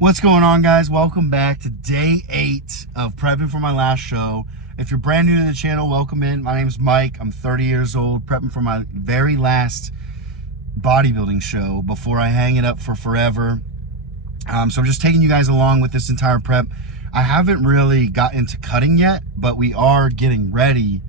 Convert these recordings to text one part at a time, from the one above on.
What's going on, guys? Welcome back to day 8 of prepping for my last show. If you're brand new to the channel, welcome in. My name's Mike. I'm 30 years old, prepping for my very last bodybuilding show before I hang it up for forever. So I'm just taking you guys along with this entire prep. I haven't really got into cutting yet, but we are getting ready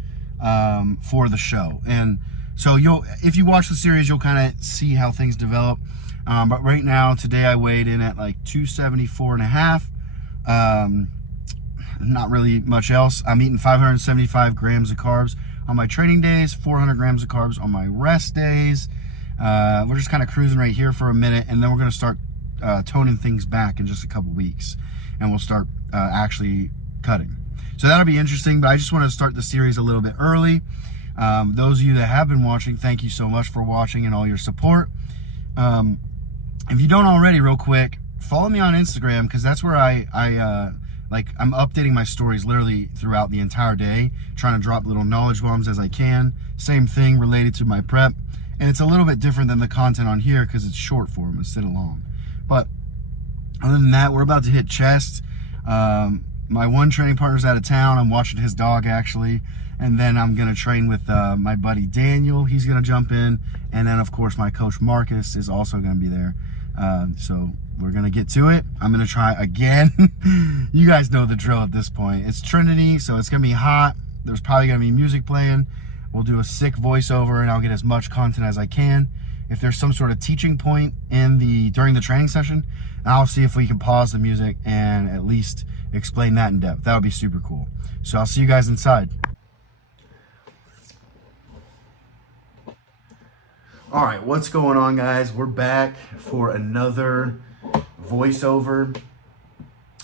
for the show. And so if you watch the series, you'll kind of see how things develop. But right now, today I weighed in at like 274 and a half. Not really much else. I'm eating 575 grams of carbs on my training days, 400 grams of carbs on my rest days. We're just kind of cruising right here for a minute, and then we're going to start toning things back in just a couple weeks, and we'll start actually cutting. So that'll be interesting, but I just want to start the series a little bit early. Those of you that have been watching, thank you so much for watching and all your support. If you don't already, real quick, follow me on Instagram, because that's where I'm updating my stories literally throughout the entire day, trying to drop little knowledge bombs as I can. Same thing related to my prep, and it's a little bit different than the content on here because it's short form instead of long. But other than that, we're about to hit chest. My one training partner's out of town. I'm watching his dog actually, and then I'm gonna train with my buddy Daniel. He's gonna jump in, and then of course my coach Marcus is also gonna be there. So we're gonna get to it. I'm gonna try again. You guys know the drill at this point. It's Trinity, so it's gonna be hot. There's probably gonna be music playing. We'll do a sick voiceover, and I'll get as much content as I can. If there's some sort of teaching point during the training session, I'll see if we can pause the music and at least explain that in depth. That would be super cool. So I'll see you guys inside. All right, what's going on, guys? We're back for another voiceover.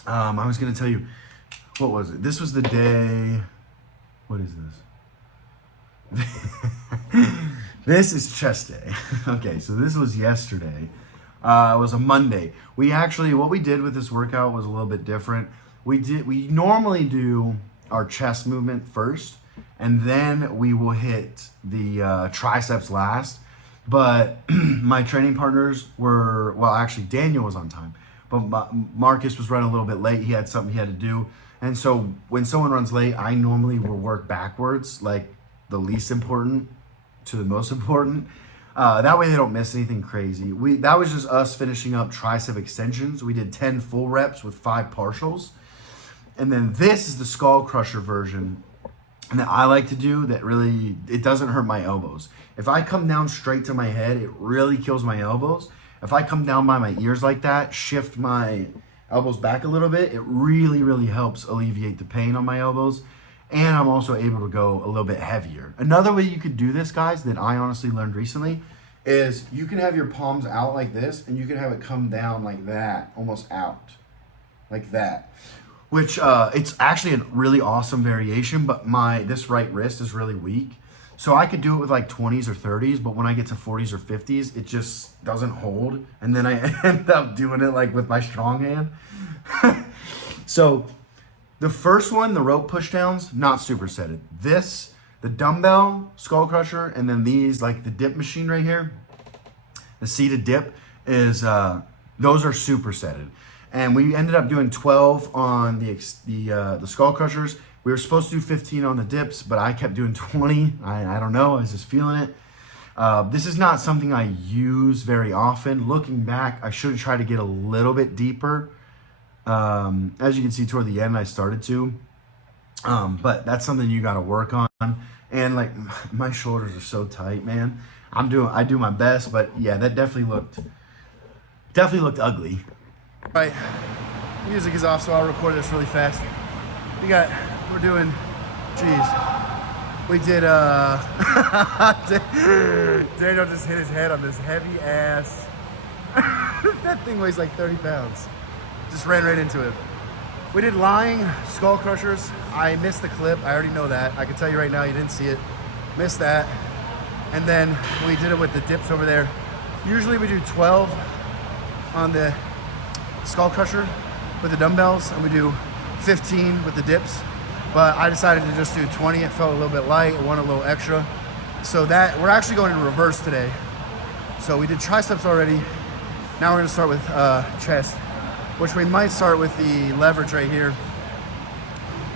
I was gonna tell you, what was it? This was the day, what is this? This is chest day. Okay, so this was yesterday. It was a Monday. What we did with this workout was a little bit different. We normally do our chest movement first, and then we will hit the triceps last. But my training partners were, well, actually Daniel was on time, but Marcus was running a little bit late. He had something he had to do. And so when someone runs late, I normally will work backwards, like the least important to the most important. That way they don't miss anything crazy. That was just us finishing up tricep extensions. We did 10 full reps with 5 partials. And then this is the skull crusher version that I like to do that really, it doesn't hurt my elbows. If I come down straight to my head, it really kills my elbows. If I come down by my ears like that, shift my elbows back a little bit, it really, really helps alleviate the pain on my elbows. And I'm also able to go a little bit heavier. Another way you could do this, guys, that I honestly learned recently, is you can have your palms out like this, and you can have it come down like that, almost out, like that. Which it's actually a really awesome variation, but this right wrist is really weak. So I could do it with like 20s or 30s, but when I get to 40s or 50s, it just doesn't hold. And then I end up doing it like with my strong hand. So the first one, the rope pushdowns, not supersetted. This, the dumbbell skull crusher, and then these, like the dip machine right here, the seated dip, is those are supersetted. And we ended up doing 12 on the skull crushers. We were supposed to do 15 on the dips, but I kept doing 20. I don't know, I was just feeling it. This is not something I use very often. Looking back, I should have tried to get a little bit deeper. As you can see toward the end, I started to. But that's something you gotta work on. And like, my shoulders are so tight, man. I do my best, but yeah, that definitely looked ugly. All right, music is off, so I'll record this really fast. We're doing, we did, Daniel just hit his head on this heavy ass, that thing weighs like 30 pounds. Just ran right into it. We did lying skull crushers. I missed the clip, I already know that. I can tell you right now, you didn't see it. Missed that. And then we did it with the dips over there. Usually we do 12 on the skull crusher with the dumbbells, and we do 15 with the dips, but I decided to just do 20. It felt a little bit light. I wanted a little extra, so that we're actually going in reverse today. So we did triceps already. Now we're gonna start with chest. which we might start with the leverage right here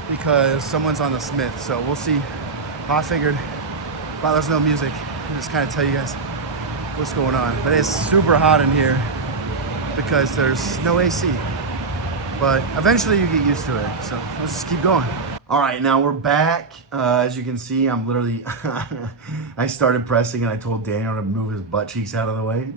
because someone's on the Smith. So we'll see. I figured, wow, there's no music. I'll just kind of tell you guys what's going on. But it's super hot in here because there's no AC. But eventually you get used to it. So let's just keep going. All right, now we're back. As you can see, I'm literally, I started pressing and I told Daniel to move his butt cheeks out of the way.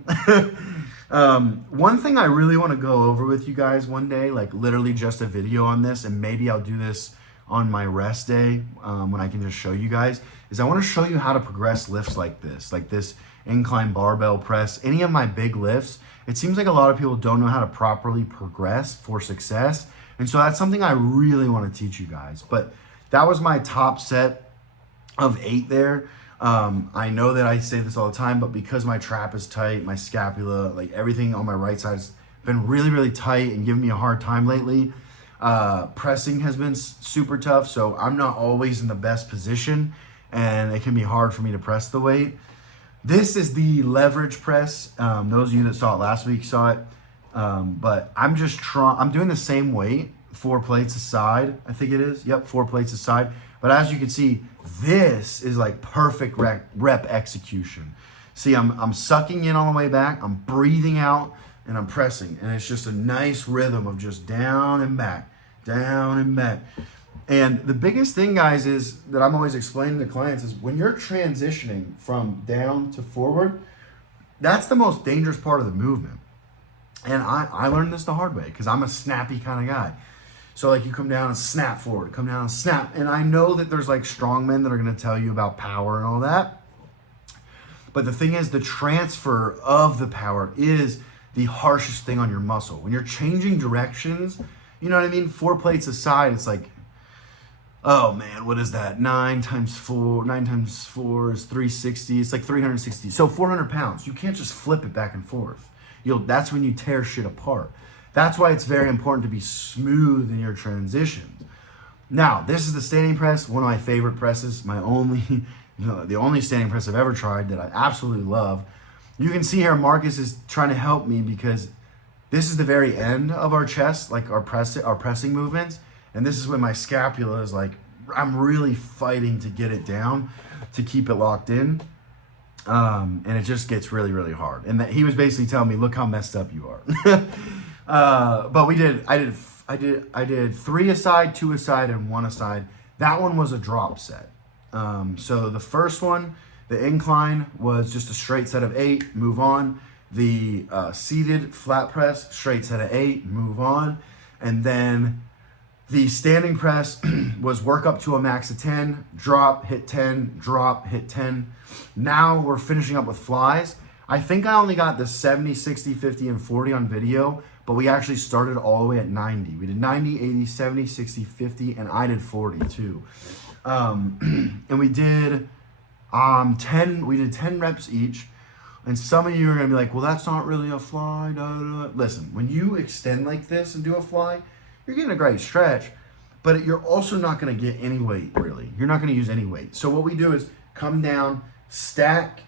One thing I really want to go over with you guys one day, like literally just a video on this, and maybe I'll do this on my rest day when I can just show you guys, is I want to show you how to progress lifts like this incline barbell press, any of my big lifts. It seems like a lot of people don't know how to properly progress for success. And so that's something I really want to teach you guys. But that was my top set of 8 there. I know that I say this all the time, but because my trap is tight, my scapula, like everything on my right side has been really, really tight and giving me a hard time lately. Pressing has been super tough, so I'm not always in the best position, and it can be hard for me to press the weight. This is the leverage press. Those of you that saw it last week saw it. But I'm doing the same weight, 4 plates aside, I think it is. Yep, 4 plates aside. But as you can see, this is like perfect rep execution. See, I'm sucking in all the way back, I'm breathing out, and I'm pressing. And it's just a nice rhythm of just down and back, down and back. And the biggest thing, guys, is that I'm always explaining to clients is when you're transitioning from down to forward, that's the most dangerous part of the movement. And I learned this the hard way because I'm a snappy kind of guy. So like you come down and snap forward, come down and snap. And I know that there's like strong men that are going to tell you about power and all that. But the thing is, the transfer of the power is the harshest thing on your muscle. When you're changing directions, you know what I mean? 4 plates aside, it's like, oh man, what is that? 9 times 4 is 360. It's like 360. So 400 pounds. You can't just flip it back and forth. That's when you tear shit apart. That's why it's very important to be smooth in your transitions. Now, this is the standing press, one of my favorite presses, the only standing press I've ever tried that I absolutely love. You can see here Marcus is trying to help me because this is the very end of our chest, like our pressing movements. And this is when my scapula is like, I'm really fighting to get it down, to keep it locked in. And it just gets really, really hard. And he was basically telling me, look how messed up you are. But I did 3 aside, 2 aside, and 1 aside. That one was a drop set. So the first one, the incline, was just a straight set of 8, move on. The seated flat press, straight set of 8, move on. And then the standing press was work up to a max of 10, drop, hit 10, drop, hit 10. Now we're finishing up with flies. I think I only got the 70, 60, 50, and 40 on video, but we actually started all the way at 90. We did 90, 80, 70, 60, 50, and I did 40 too. And we did 10 reps each. And some of you are gonna be like, well, that's not really a fly. Da, da, da. Listen, when you extend like this and do a fly, you're getting a great stretch, but you're also not gonna get any weight, really. You're not gonna use any weight. So what we do is come down, stack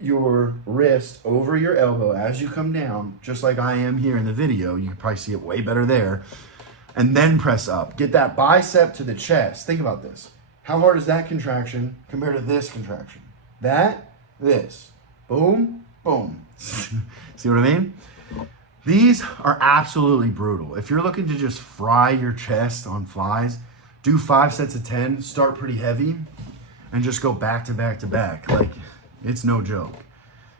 your wrist over your elbow as you come down, just like I am here in the video. You can probably see it way better there. And then press up. Get that bicep to the chest. Think about this. How hard is that contraction compared to this contraction? This. Boom, boom. See what I mean? These are absolutely brutal. If you're looking to just fry your chest on flies, do 5 sets of 10, start pretty heavy, and just go back to back to back. Like, it's no joke.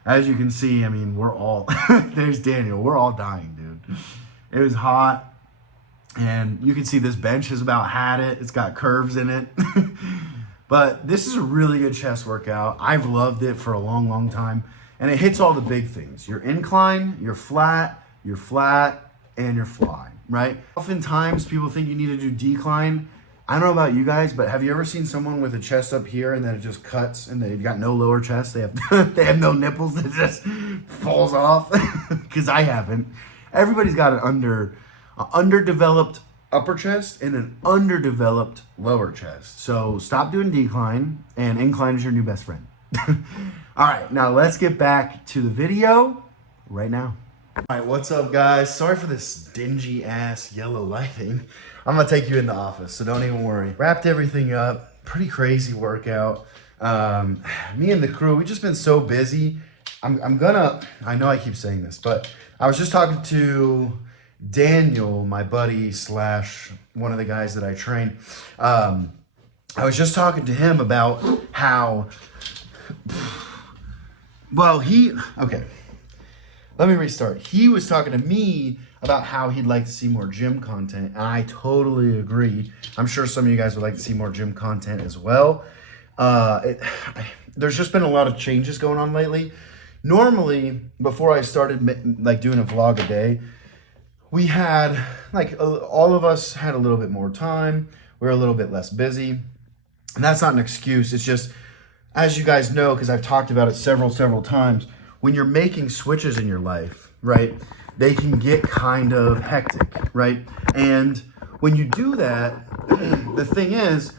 As you can see, I mean, we're all, there's Daniel, we're all dying, dude. It was hot, and you can see this bench has about had it. It's got curves in it. But this is a really good chest workout. I've loved it for a long, long time. And it hits all the big things. Your incline, your flat, and your fly, right? Oftentimes people think you need to do decline. I don't know about you guys, but have you ever seen someone with a chest up here and then it just cuts and they've got no lower chest? They have they have no nipples that just falls off? Because I haven't. Everybody's got an underdeveloped upper chest and an underdeveloped lower chest. So stop doing decline, and incline is your new best friend. All right, now let's get back to the video right now. All right, what's up, guys? Sorry for this dingy ass yellow lighting. I'm gonna take you in the office, so don't even worry. Wrapped everything up. Pretty crazy workout. Me and the crew, we've just been so busy. I know I keep saying this, but I was just talking to Daniel, my buddy slash one of the guys that I train. I was just talking to him about how, okay, let me restart. He was talking to me about how he'd like to see more gym content, and I totally agree. I'm sure some of you guys would like to see more gym content as well. There's just been a lot of changes going on lately. Normally, before I started like doing a vlog a day, we had all of us had a little bit more time. We were a little bit less busy. And that's not an excuse. It's just, as you guys know, because I've talked about it several times, when you're making switches in your life, right, they can get kind of hectic, right? And when you do that, the thing is,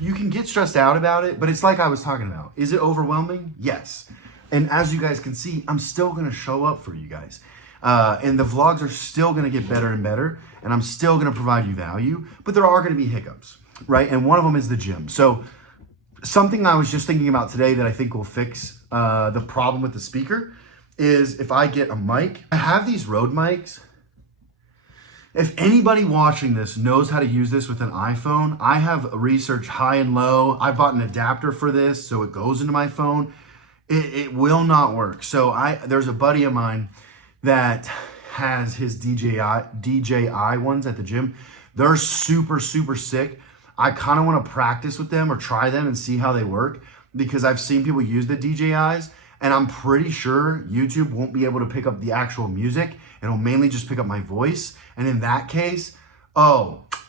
you can get stressed out about it, but it's like I was talking about. Is it overwhelming? Yes. And as you guys can see, I'm still going to show up for you guys. And the vlogs are still going to get better and better, and I'm still going to provide you value, but there are going to be hiccups. Right, and one of them is the gym. So something I was just thinking about today that I think will fix the problem with the speaker is if I get a mic. I have these Rode mics. If anybody watching this knows how to use this with an iPhone, I have researched high and low. I bought an adapter for this so it goes into my phone. It will not work. So there's a buddy of mine that has his DJI ones at the gym. They're super sick. I kind of want to practice with them or try them and see how they work because I've seen people use the DJIs and I'm pretty sure YouTube won't be able to pick up the actual music. It'll mainly just pick up my voice. And in that case,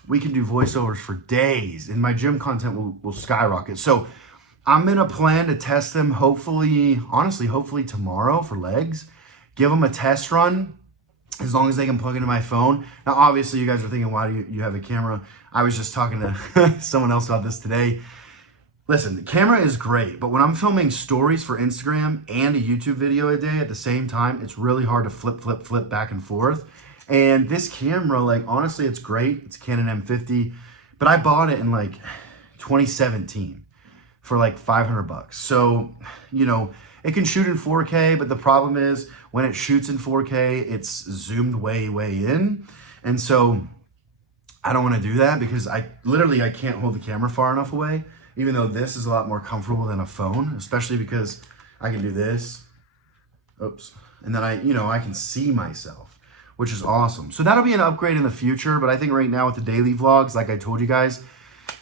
we can do voiceovers for days and my gym content will skyrocket. So I'm going to plan to test them hopefully tomorrow for legs. Give them a test run. As long as they can plug into my phone. Now, obviously, you guys are thinking, why do you have a camera? I was just talking to someone else about this today. Listen, the camera is great, but when I'm filming stories for Instagram and a YouTube video a day at the same time, it's really hard to flip back and forth. And this camera, honestly, it's great. It's Canon M50, but I bought it in 2017 for $500. So, it can shoot in 4K, but the problem is when it shoots in 4K, it's zoomed way in. And so I don't want to do that because I can't hold the camera far enough away, even though this is a lot more comfortable than a phone, especially because I can do this. Oops. And then I can see myself, which is awesome. So that'll be an upgrade in the future. But I think right now with the daily vlogs, like I told you guys,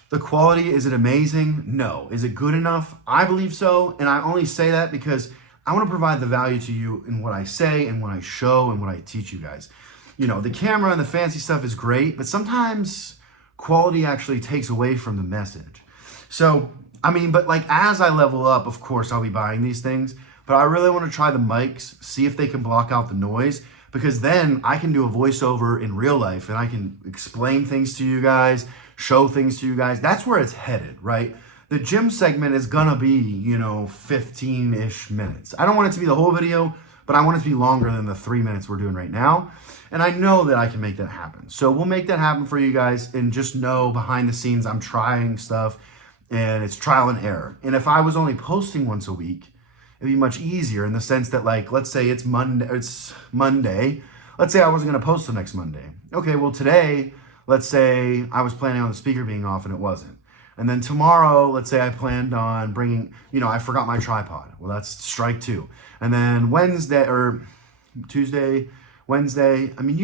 the quality, is it amazing? No. Is it good enough? I believe so. And I only say that because I want to provide the value to you in what I say and what I show and what I teach you guys. The camera and the fancy stuff is great, but sometimes quality actually takes away from the message. So, as I level up, of course, I'll be buying these things, but I really want to try the mics, see if they can block out the noise, because then I can do a voiceover in real life and I can explain things to you guys, show things to you guys. That's where it's headed, right? The gym segment is gonna be, 15-ish minutes. I don't want it to be the whole video, but I want it to be longer than the 3 minutes we're doing right now. And I know that I can make that happen. So we'll make that happen for you guys, and just know behind the scenes, I'm trying stuff and it's trial and error. And if I was only posting once a week, it'd be much easier in the sense that let's say it's Monday. Let's say I wasn't gonna post the next Monday. Okay, well today, let's say I was planning on the speaker being off and it wasn't. And then tomorrow, let's say I planned on bringing, I forgot my tripod. Well, that's strike two. And then Wednesday, you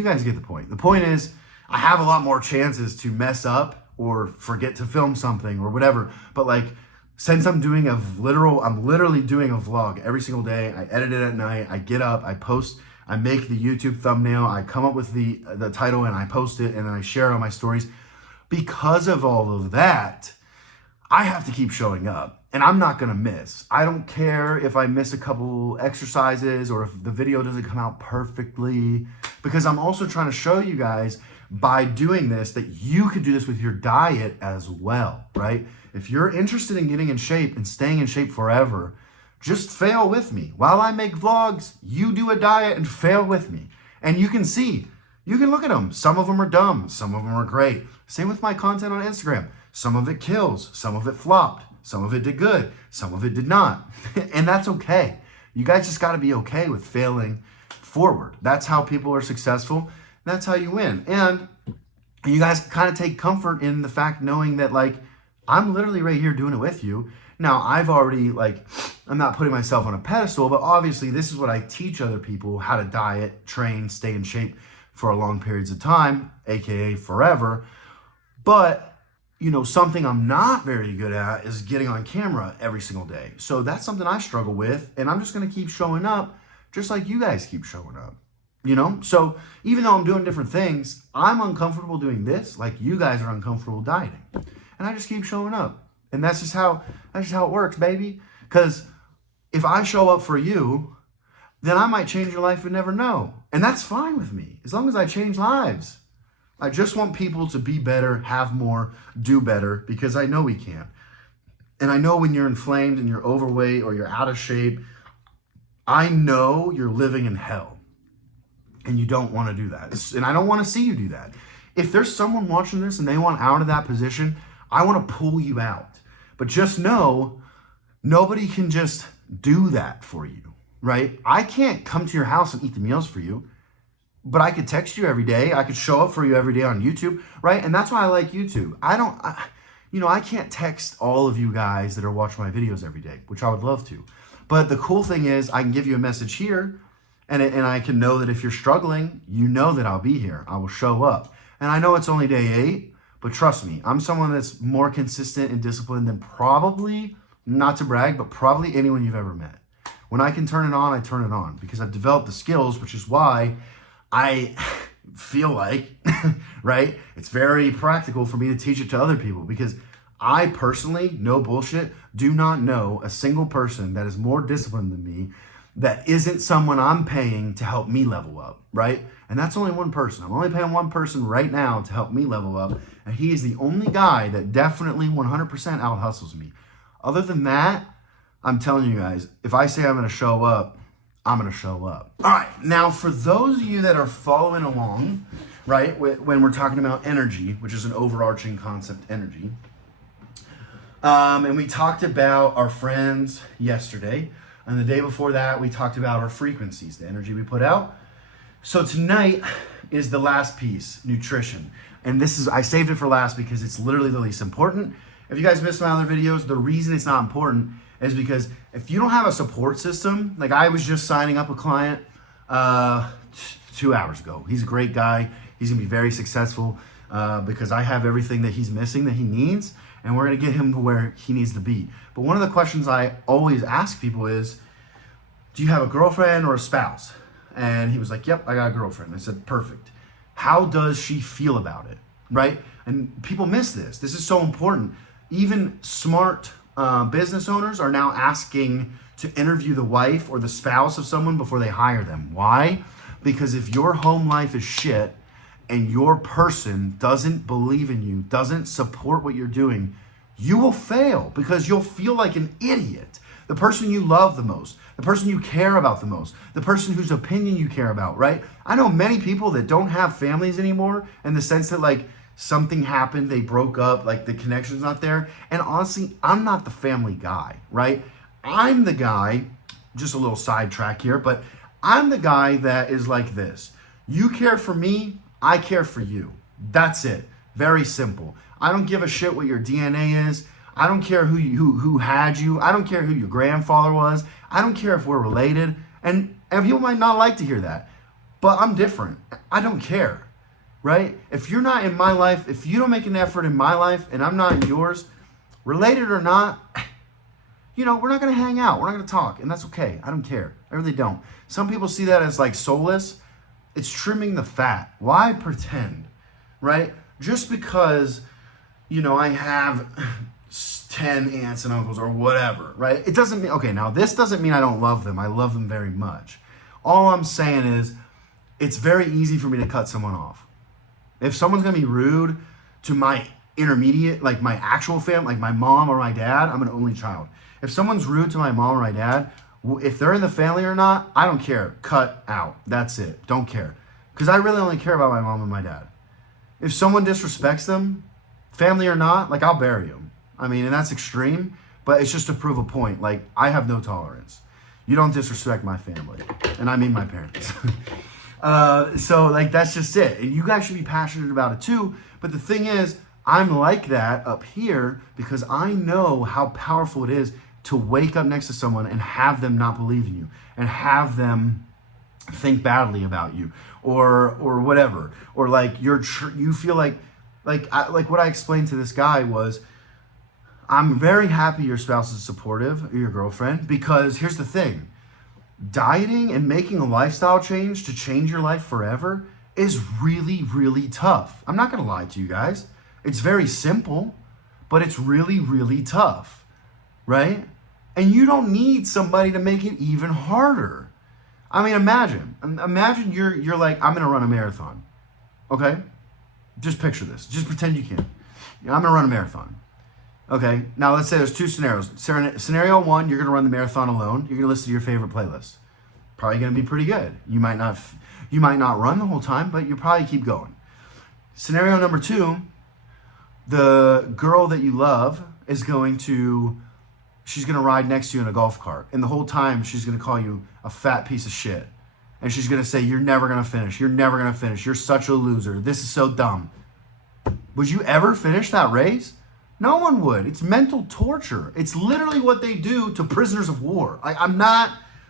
guys get the point. The point is, I have a lot more chances to mess up or forget to film something or whatever. But since I'm literally doing a vlog every single day. I edit it at night. I get up, I post, I make the YouTube thumbnail, I come up with the title and I post it and then I share it on my stories. Because of all of that, I have to keep showing up and I'm not gonna miss. I don't care if I miss a couple exercises or if the video doesn't come out perfectly, because I'm also trying to show you guys by doing this that you could do this with your diet as well, right? If you're interested in getting in shape and staying in shape forever, Just fail with me. While I make vlogs, you do a diet and fail with me. And you can see, you can look at them. Some of them are dumb. Some of them are great. Same with my content on Instagram. Some of it kills. Some of it flopped. Some of it did good. Some of it did not. And that's okay. You guys just got to be okay with failing forward. That's how people are successful. That's how you win. And you guys kind of take comfort in the fact knowing that, like, I'm literally right here doing it with you. Now, I've already, like, I'm not putting myself on a pedestal, but obviously this is what I teach other people, how to diet, train, stay in shape for long periods of time, aka forever. But, you know, something I'm not very good at is getting on camera every single day. So that's something I struggle with, and I'm just going to keep showing up just like you guys keep showing up, you know? So even though I'm doing different things, I'm uncomfortable doing this like you guys are uncomfortable dieting. And I just keep showing up. And that's just how it works, baby. Because if I show up for you, then I might change your life and never know. And that's fine with me, as long as I change lives. I just want people to be better, have more, do better, because I know we can. And I know when you're inflamed and you're overweight or you're out of shape, I know you're living in hell. And you don't want to do that. And I don't want to see you do that. If there's someone watching this and they want out of that position, I want to pull you out. But just know, nobody can just do that for you, right? I can't come to your house and eat the meals for you, but I could text you every day. I could show up for you every day on YouTube, right? And that's why I like YouTube. I can't text all of you guys that are watching my videos every day, which I would love to. But the cool thing is I can give you a message here, and I can know that if you're struggling, you know that I'll be here. I will show up. And I know it's only day 8, but trust me, I'm someone that's more consistent and disciplined than probably, not to brag, but probably anyone you've ever met. When I can turn it on, I turn it on because I've developed the skills, which is why I feel like, right, it's very practical for me to teach it to other people, because I personally, no bullshit, do not know a single person that is more disciplined than me that isn't someone I'm paying to help me level up, right? And that's only one person. I'm only paying one person right now to help me level up, and he is the only guy that definitely 100% out-hustles me. Other than that, I'm telling you guys, if I say I'm going to show up, I'm going to show up. All right, now for those of you that are following along, right, when we're talking about energy, which is an overarching concept, energy, and we talked about our friends yesterday, and the day before that, we talked about our frequencies, the energy we put out. So tonight is the last piece, nutrition. And I saved it for last because it's literally the least important. If you guys missed my other videos, the reason it's not important is because if you don't have a support system, like I was just signing up a client 2 hours ago. He's a great guy. He's gonna be very successful because I have everything that he's missing, that he needs, and we're gonna get him to where he needs to be. But one of the questions I always ask people is, do you have a girlfriend or a spouse? And he was like, yep, I got a girlfriend. I said, perfect. How does she feel about it, right? And people miss this. This is so important. Even smart business owners are now asking to interview the wife or the spouse of someone before they hire them. Why? Because if your home life is shit and your person doesn't believe in you, doesn't support what you're doing, you will fail because you'll feel like an idiot. The person you love the most, the person you care about the most, the person whose opinion you care about, right? I know many people that don't have families anymore in the sense that, like, something happened, they broke up, like the connection's not there. And honestly, I'm not the family guy, right? I'm the guy, just a little sidetrack here, but I'm the guy that is like this. You care for me, I care for you. That's it. Very simple. I don't give a shit what your DNA is. I don't care who had you. I don't care who your grandfather was. I don't care if we're related. And people might not like to hear that, but I'm different. I don't care, right? If you're not in my life, if you don't make an effort in my life and I'm not in yours, related or not, we're not going to hang out. We're not going to talk, and that's okay. I don't care. I really don't. Some people see that as like soulless. It's trimming the fat. Why pretend, right? Just because, I have 10 aunts and uncles or whatever, right? It doesn't mean, okay, now this doesn't mean I don't love them. I love them very much. All I'm saying is it's very easy for me to cut someone off. If someone's going to be rude to my intermediate, like my actual family, like my mom or my dad, I'm an only child. If someone's rude to my mom or my dad, If they're in the family or not, I don't care. Cut out. That's it. Don't care. Because I really only care about my mom and my dad. If someone disrespects them, family or not, like, I'll bury them. I mean, and that's extreme, but it's just to prove a point. Like, I have no tolerance. You don't disrespect my family. And I mean my parents. So, like, that's just it. And you guys should be passionate about it too. But the thing is, I'm like that up here because I know how powerful it is to wake up next to someone and have them not believe in you and have them think badly about you or whatever. Or like you feel like what I explained to this guy was, I'm very happy your spouse is supportive, or your girlfriend, because here's the thing. Dieting and making a lifestyle change to change your life forever is really, really tough. I'm not going to lie to you guys. It's very simple, but it's really, really tough, right? And you don't need somebody to make it even harder. I mean, imagine you're like, I'm going to run a marathon, okay? Just picture this. Just pretend you can. I'm going to run a marathon. Okay, now let's say there's two scenarios. Scenario one, you're going to run the marathon alone. You're going to listen to your favorite playlist. Probably going to be pretty good. You might not run the whole time, but you probably keep going. Scenario number two, the girl that you love is she's going to ride next to you in a golf cart. And the whole time she's going to call you a fat piece of shit. And she's going to say, you're never going to finish. You're never going to finish. You're such a loser. This is so dumb. Would you ever finish that race? No one would. It's mental torture. It's literally what they do to prisoners of war.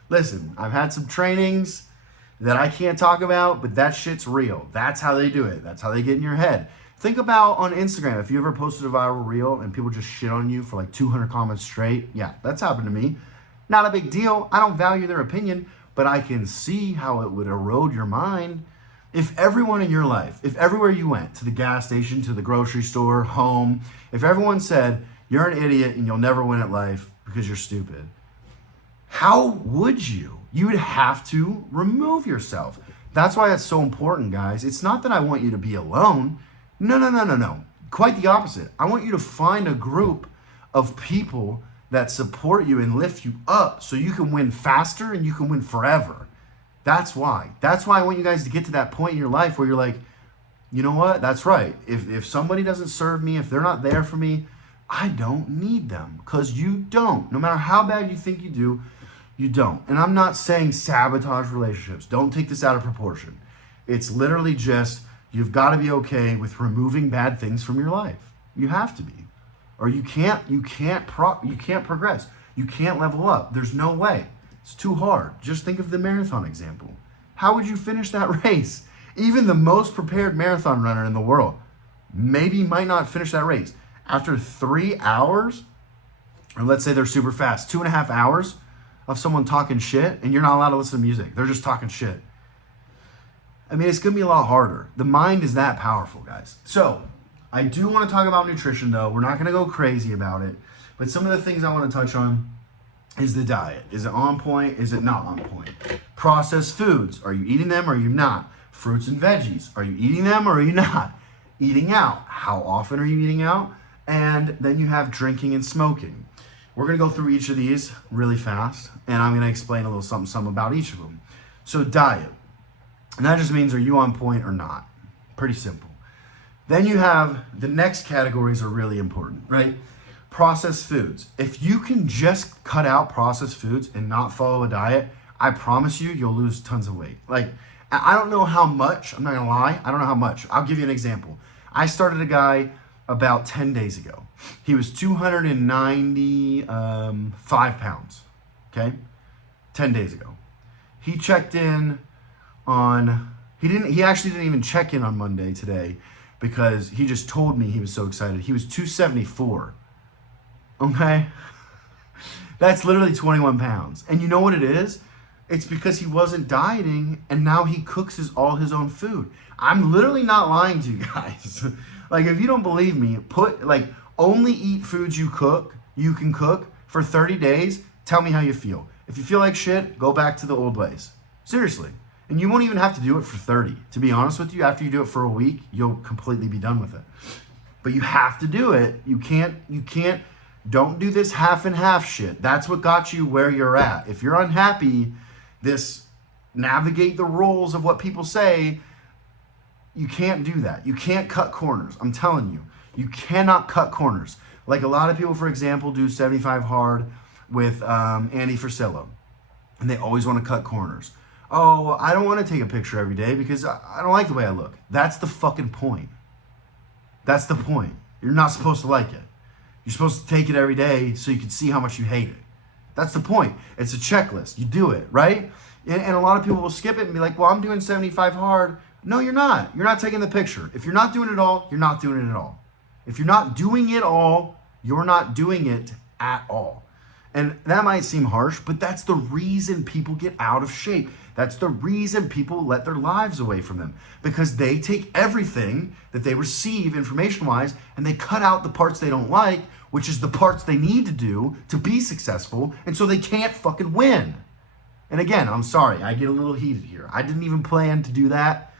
Listen, I've had some trainings that I can't talk about, but that shit's real. That's how they do it. That's how they get in your head. Think about on Instagram, if you ever posted a viral reel and people just shit on you for like 200 comments straight. Yeah, that's happened to me. Not a big deal. I don't value their opinion, but I can see how it would erode your mind. If everyone in your life, if everywhere you went, to the gas station, to the grocery store, home, if everyone said, you're an idiot and you'll never win at life because you're stupid, how would you? You would have to remove yourself. That's why it's so important, guys. It's not that I want you to be alone. No. Quite the opposite. I want you to find a group of people that support you and lift you up so you can win faster and you can win forever. That's why. That's why I want you guys to get to that point in your life where you're like, you know what? That's right. If somebody doesn't serve me, if they're not there for me, I don't need them, because you don't. No matter how bad you think you do, you don't. And I'm not saying sabotage relationships. Don't take this out of proportion. It's literally just, you've got to be okay with removing bad things from your life. You have to be. Or you can't progress. You can't level up. There's no way. It's too hard. Just think of the marathon example. How would you finish that race? Even the most prepared marathon runner in the world might not finish that race. After 3 hours, or let's say they're super fast, 2.5 hours of someone talking shit, and you're not allowed to listen to music. They're just talking shit. I mean, it's going to be a lot harder. The mind is that powerful, guys. So, I do want to talk about nutrition, though. We're not going to go crazy about it. But some of the things I want to touch on is the diet. Is it on point? Is it not on point? Processed foods. Are you eating them or are you not? Fruits and veggies. Are you eating them or are you not? Eating out. How often are you eating out? And then you have drinking and smoking. We're going to go through each of these really fast, and I'm going to explain a little something about each of them. So diet. And that just means, are you on point or not? Pretty simple. Then you have the next categories are really important, right? Processed foods. If you can just cut out processed foods and not follow a diet, I promise you'll lose tons of weight. Like, I don't know how much, I'm not gonna lie, I don't know how much. I'll give you an example. I started a guy about 10 days ago. He was 295 pounds, okay? 10 days ago. He checked in on, he actually didn't even check in on Monday today because he just told me he was so excited. He was 274. Okay? That's literally 21 pounds. And you know what it is? It's because he wasn't dieting and now he cooks all his own food. I'm literally not lying to you guys. Like, if you don't believe me, only eat foods you can cook for 30 days. Tell me how you feel. If you feel like shit, go back to the old ways. Seriously. And you won't even have to do it for 30. To be honest with you, after you do it for a week, you'll completely be done with it. But you have to do it. You can't Don't do this half and half shit. That's what got you where you're at. If you're unhappy, this navigate the rules of what people say, you can't do that. You can't cut corners. I'm telling you, you cannot cut corners. Like a lot of people, for example, do 75 hard with Andy Frisella, and they always want to cut corners. Oh, well, I don't want to take a picture every day because I don't like the way I look. That's the fucking point. That's the point. You're not supposed to like it. You're supposed to take it every day so you can see how much you hate it. That's the point. It's a checklist. You do it, right? And a lot of people will skip it and be like, well, I'm doing 75 hard. No, you're not. You're not taking the picture. If you're not doing it all, you're not doing it at all. If you're not doing it all, you're not doing it at all. And that might seem harsh, but that's the reason people get out of shape. That's the reason people let their lives away from them, because they take everything that they receive information-wise and they cut out the parts they don't like, which is the parts they need to do to be successful, and so they can't fucking win. And again, I'm sorry, I get a little heated here. I didn't even plan to do that,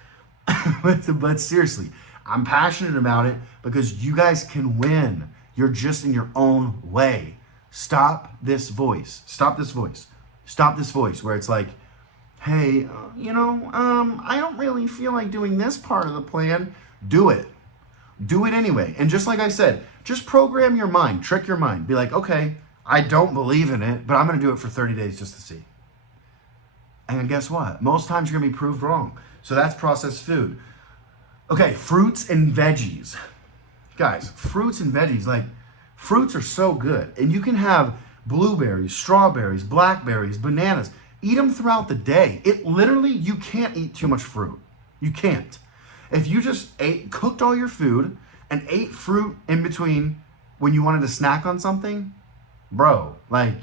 but seriously, I'm passionate about it because you guys can win. You're just in your own way. Stop this voice. Stop this voice. Stop this voice where it's like, hey, I don't really feel like doing this part of the plan. Do it. Do it anyway. And just like I said, just program your mind, trick your mind. Be like, okay, I don't believe in it, but I'm going to do it for 30 days just to see. And guess what? Most times you're going to be proved wrong. So that's processed food. Okay, fruits and veggies. Guys, fruits and veggies, like fruits are so good. And you can have blueberries, strawberries, blackberries, bananas. Eat them throughout the day. It literally, you can't eat too much fruit. You can't. If you just cooked all your food and ate fruit in between when you wanted to snack on something, bro, like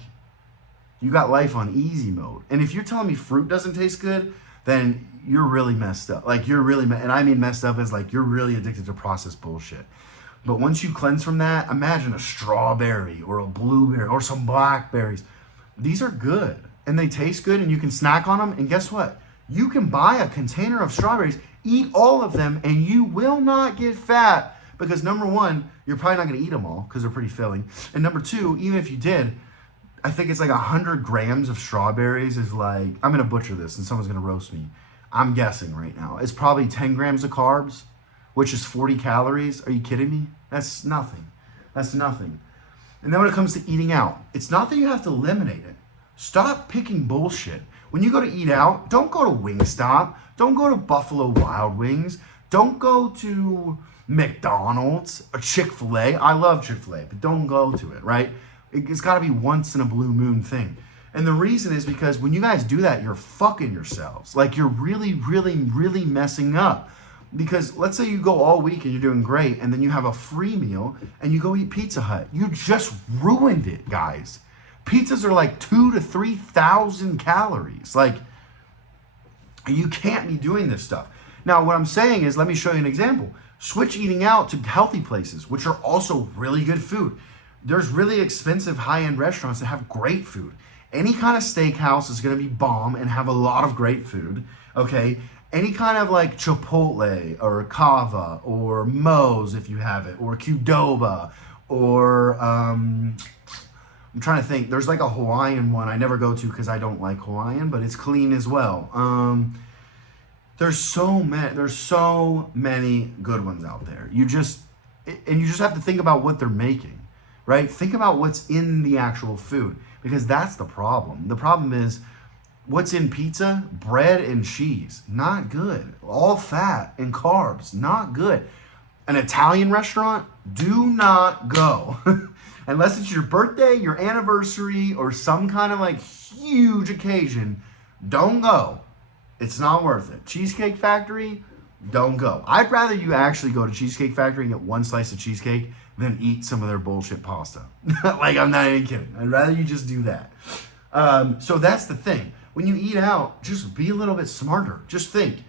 you got life on easy mode. And if you're telling me fruit doesn't taste good, then you're really messed up. Like you're really, and I mean messed up as like you're really addicted to processed bullshit. But once you cleanse from that, imagine a strawberry or a blueberry or some blackberries. These are good and they taste good and you can snack on them. And guess what? You can buy a container of strawberries, eat all of them, and you will not get fat because number one, you're probably not going to eat them all because they're pretty filling. And number two, even if you did, I think it's like 100 grams of strawberries is like, I'm going to butcher this and someone's going to roast me. I'm guessing right now. It's probably 10 grams of carbs, which is 40 calories. Are you kidding me? That's nothing. That's nothing. And then when it comes to eating out, it's not that you have to eliminate it. Stop picking bullshit. When you go to eat out, don't go to Wingstop. Don't go to Buffalo Wild Wings. Don't go to McDonald's or Chick-fil-A. I love Chick-fil-A, but don't go to it, right? It's got to be once in a blue moon thing. And the reason is because when you guys do that, you're fucking yourselves. Like you're really, really, really messing up. Because let's say you go all week and you're doing great and then you have a free meal and you go eat Pizza Hut. You just ruined it, guys. Pizzas are like 2,000 to 3,000 calories. Like you can't be doing this stuff. Now, what I'm saying is, let me show you an example. Switch eating out to healthy places, which are also really good food. There's really expensive high-end restaurants that have great food. Any kind of steakhouse is going to be bomb and have a lot of great food, okay? Any kind of like Chipotle or Cava or Moe's if you have it, or Qdoba, or I'm trying to think. There's like a Hawaiian one I never go to because I don't like Hawaiian, but it's clean as well. There's so many good ones out there. You just have to think about what they're making. Right? Think about what's in the actual food because that's the problem. The problem is what's in pizza, bread and cheese, not good. All fat and carbs, not good. An Italian restaurant, do not go. Unless it's your birthday, your anniversary, or some kind of like huge occasion, don't go. It's not worth it. Cheesecake Factory, don't go. I'd rather you actually go to Cheesecake Factory and get one slice of cheesecake than eat some of their bullshit pasta. Like, I'm not even kidding. I'd rather you just do that. So that's the thing. When you eat out, just be a little bit smarter. Just think.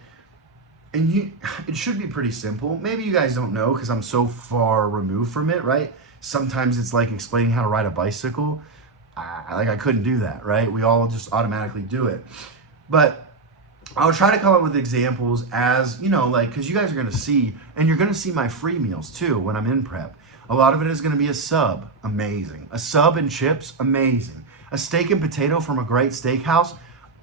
And it should be pretty simple. Maybe you guys don't know because I'm so far removed from it, right? Sometimes it's like explaining how to ride a bicycle. I couldn't do that, right? We all just automatically do it. But I'll try to come up with examples as, like, because you guys are going to see, and you're going to see my free meals too when I'm in prep. A lot of it is going to be a sub, amazing. A sub and chips, amazing. A steak and potato from a great steakhouse,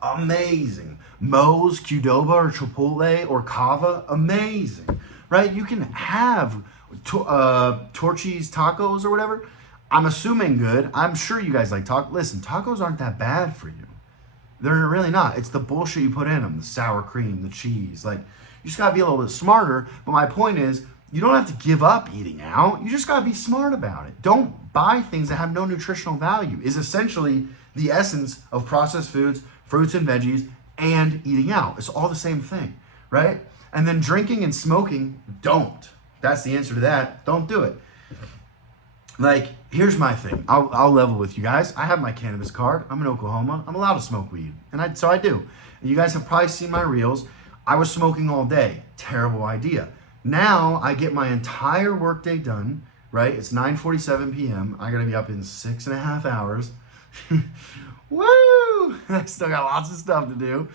amazing. Moe's, Qdoba, or Chipotle, or Cava, amazing. Right? You can have Torchy's tacos or whatever. I'm assuming good. I'm sure you guys like tacos. Listen, tacos aren't that bad for you. They're really not. It's the bullshit you put in them, the sour cream, the cheese. Like, you just gotta be a little bit smarter. But my point is, you don't have to give up eating out. You just gotta be smart about it. Don't buy things that have no nutritional value, is essentially the essence of processed foods, fruits and veggies, and eating out. It's all the same thing, right? And then drinking and smoking, don't. That's the answer to that. Don't do it. Like, here's my thing. I'll level with you guys. I have my cannabis card. I'm in Oklahoma. I'm allowed to smoke weed. So I do. And you guys have probably seen my reels. I was smoking all day. Terrible idea. Now I get my entire workday done, right? It's 9:47 p.m. I gotta be up in 6.5 hours. Woo! I still got lots of stuff to do.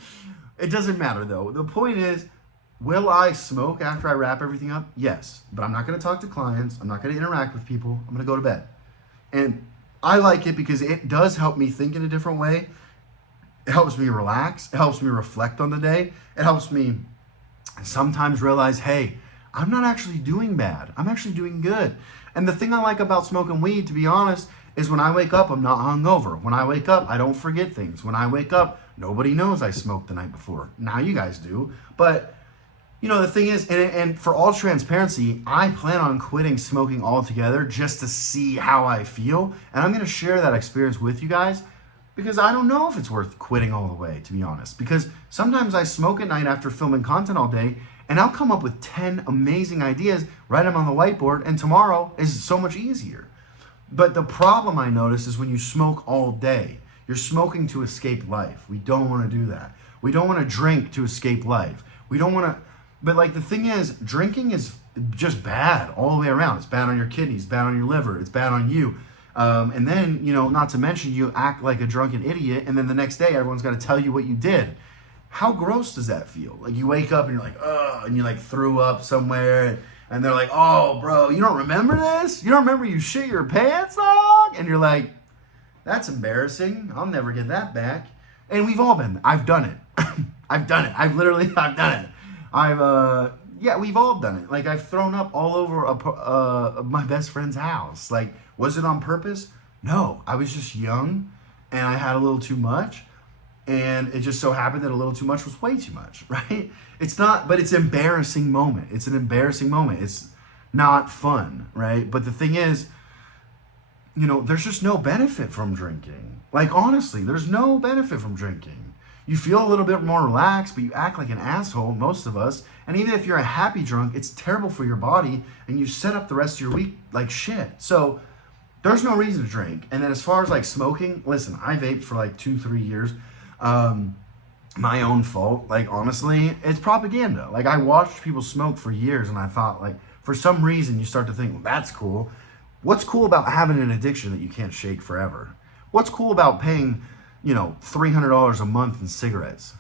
It doesn't matter though. The point is, will I smoke after I wrap everything up? Yes, but I'm not going to talk to clients. I'm not going to interact with people. I'm going to go to bed. And I like it because it does help me think in a different way. It helps me relax. It helps me reflect on the day. It helps me sometimes realize, hey, I'm not actually doing bad. I'm actually doing good. And the thing I like about smoking weed, to be honest, is when I wake up, I'm not hungover. When I wake up, I don't forget things. When I wake up, nobody knows I smoked the night before. Now you guys do. But the thing is, and for all transparency, I plan on quitting smoking altogether just to see how I feel. And I'm going to share that experience with you guys because I don't know if it's worth quitting all the way, to be honest. Because sometimes I smoke at night after filming content all day, and I'll come up with 10 amazing ideas, write them on the whiteboard, and tomorrow is so much easier. But the problem I notice is when you smoke all day, you're smoking to escape life. We don't want to do that. We don't want to drink to escape life. We don't want to... But like the thing is, drinking is just bad all the way around. It's bad on your kidneys, bad on your liver, it's bad on you. And then, not to mention you act like a drunken idiot, and then the next day everyone's got to tell you what you did. How gross does that feel? Like you wake up and you're like, ugh, and you like threw up somewhere, and they're like, oh, bro, you don't remember this? You don't remember you shit your pants, dog? And you're like, that's embarrassing. I'll never get that back. And we've all been. I've done it. I've done it. I've done it. We've all done it. Like, I've thrown up all over my best friend's house. Like, was it on purpose? No, I was just young and I had a little too much, and it just so happened that a little too much was way too much, right? It's not, but it's an embarrassing moment. It's an embarrassing moment. It's not fun, right? But the thing is, there's just no benefit from drinking. Like, honestly, there's no benefit from drinking. You feel a little bit more relaxed, but you act like an asshole, most of us. And even if you're a happy drunk, it's terrible for your body, and you set up the rest of your week like shit. So there's no reason to drink. And then as far as like smoking, listen, I vaped for like 2-3 years. My own fault. Like, honestly, it's propaganda. Like, I watched people smoke for years, and I thought, like, for some reason you start to think, well, that's cool. What's cool about having an addiction that you can't shake forever? What's cool about paying $300 a month in cigarettes?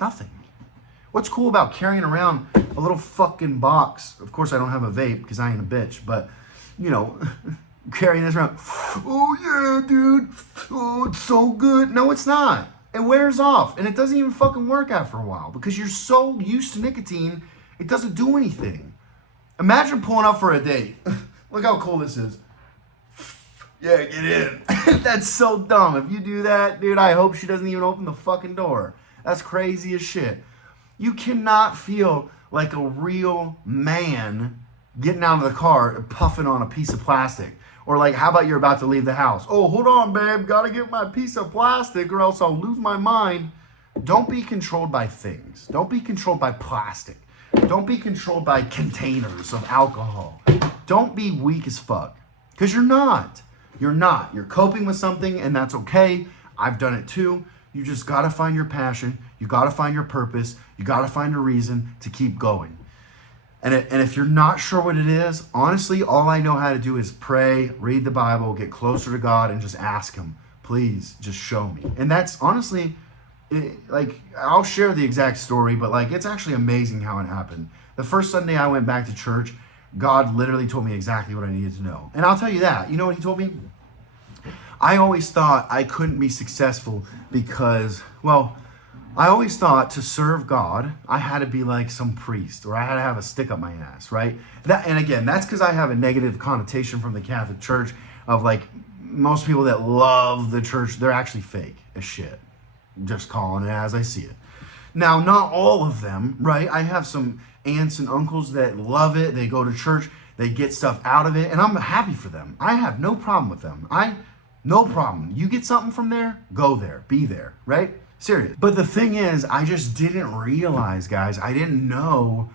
Nothing. What's cool about carrying around a little fucking box? Of course, I don't have a vape because I ain't a bitch, but, carrying this around. Oh, yeah, dude. Oh, it's so good. No, it's not. It wears off, and it doesn't even fucking work after a while because you're so used to nicotine, it doesn't do anything. Imagine pulling up for a date. Look how cool this is. Yeah, get in. That's so dumb. If you do that, dude, I hope she doesn't even open the fucking door. That's crazy as shit. You cannot feel like a real man getting out of the car and puffing on a piece of plastic. Or like, how about you're about to leave the house? Oh, hold on, babe. Gotta get my piece of plastic or else I'll lose my mind. Don't be controlled by things. Don't be controlled by plastic. Don't be controlled by containers of alcohol. Don't be weak as fuck. Because you're not. You're not. You're coping with something, and that's okay. I've done it too. You just got to find your passion. You got to find your purpose. You got to find a reason to keep going. And if you're not sure what it is, honestly, all I know how to do is pray, read the Bible, get closer to God, and just ask him, please, just show me. And that's honestly like, I'll share the exact story, but like, it's actually amazing how it happened. The first Sunday I went back to church, God literally told me exactly what I needed to know. And I'll tell you that. You know what he told me? I always thought I couldn't be successful because, well, I always thought to serve God, I had to be like some priest, or I had to have a stick up my ass, right? And again, that's because I have a negative connotation from the Catholic Church of like, most people that love the church, they're actually fake as shit. Just calling it as I see it. Now, not all of them, right? I have some aunts and uncles that love it. They go to church, they get stuff out of it, and I'm happy for them. I have no problem with them. No problem. You get something from there, go there, be there, right? Serious. But the thing is, I just didn't realize, guys, I didn't know,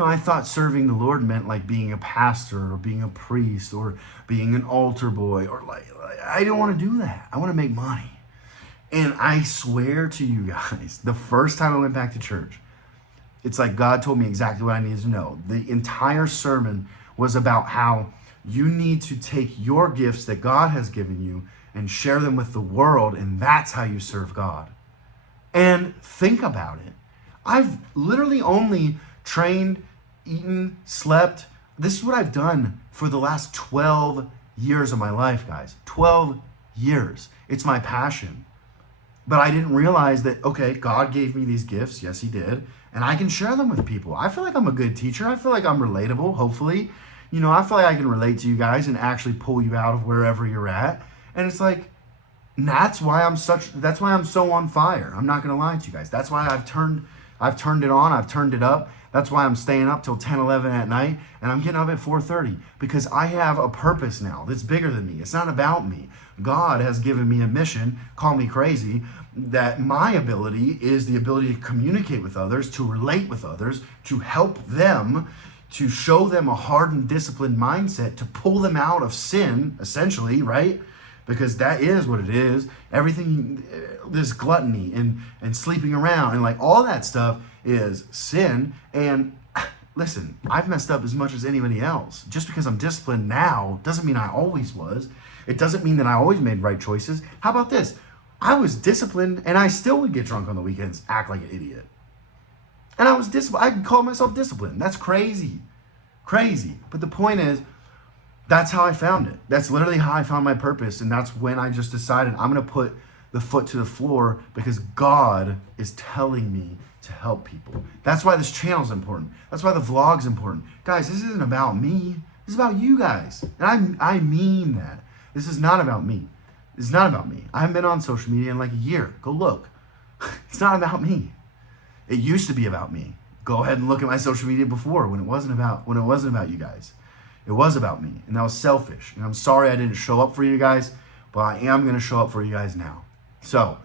I thought serving the Lord meant like being a pastor or being a priest or being an altar boy, or like I didn't want to do that. I want to make money. And I swear to you guys, the first time I went back to church, it's like God told me exactly what I needed to know. The entire sermon was about how you need to take your gifts that God has given you and share them with the world, and that's how you serve God. And think about it. I've literally only trained, eaten, slept. This is what I've done for the last 12 years of my life, guys. 12 years. It's my passion. But I didn't realize that, okay, God gave me these gifts. Yes, he did. And I can share them with people. I feel like I'm a good teacher. I feel like I'm relatable, hopefully. I feel like I can relate to you guys and actually pull you out of wherever you're at. And it's like, that's why I'm so on fire. I'm not going to lie to you guys. That's why I've turned it on. I've turned it up. That's why I'm staying up till 10, 11 at night. And I'm getting up at 4:30 because I have a purpose now that's bigger than me. It's not about me. God has given me a mission, call me crazy, that my ability is the ability to communicate with others, to relate with others, to help them, to show them a hardened, disciplined mindset, to pull them out of sin, essentially, right? Because that is what it is. Everything, this gluttony and sleeping around and like all that stuff is sin. And listen, I've messed up as much as anybody else. Just because I'm disciplined now doesn't mean I always was. It doesn't mean that I always made right choices. How about this? I was disciplined and I still would get drunk on the weekends, act like an idiot. And I was disciplined. I could call myself disciplined. That's crazy. Crazy. But the point is, that's how I found it. That's literally how I found my purpose. And that's when I just decided I'm going to put the foot to the floor because God is telling me to help people. That's why this channel is important. That's why the vlog's important. Guys, this isn't about me. This is about you guys. And I mean that. This is not about me. This is not about me. I haven't been on social media in like a year. Go look. It's not about me. It used to be about me. Go ahead and look at my social media before when it wasn't about you guys. It was about me, and that was selfish. And I'm sorry I didn't show up for you guys, but I am going to show up for you guys now. So,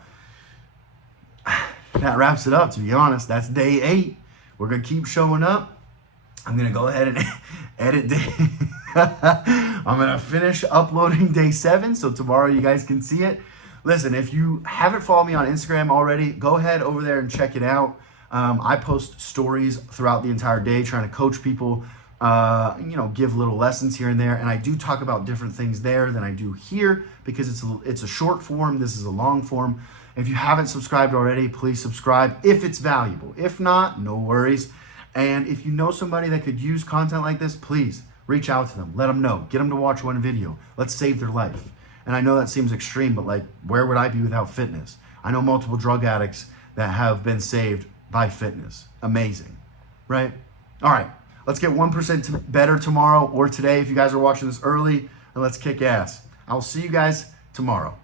that wraps it up, to be honest. That's day 8. We're going to keep showing up. I'm going to go ahead and edit day. I'm going to finish uploading day 7, so tomorrow you guys can see it. Listen, if you haven't followed me on Instagram already, go ahead over there and check it out. I post stories throughout the entire day trying to coach people, give little lessons here and there. And I do talk about different things there than I do here because it's a short form. This is a long form. If you haven't subscribed already, please subscribe if it's valuable. If not, no worries. And if you know somebody that could use content like this, please reach out to them. Let them know. Get them to watch one video. Let's save their life. And I know that seems extreme, but like, where would I be without fitness? I know multiple drug addicts that have been saved by fitness. Amazing, right? All right. Let's get 1% better tomorrow or today if you guys are watching this early, and let's kick ass. I will see you guys tomorrow.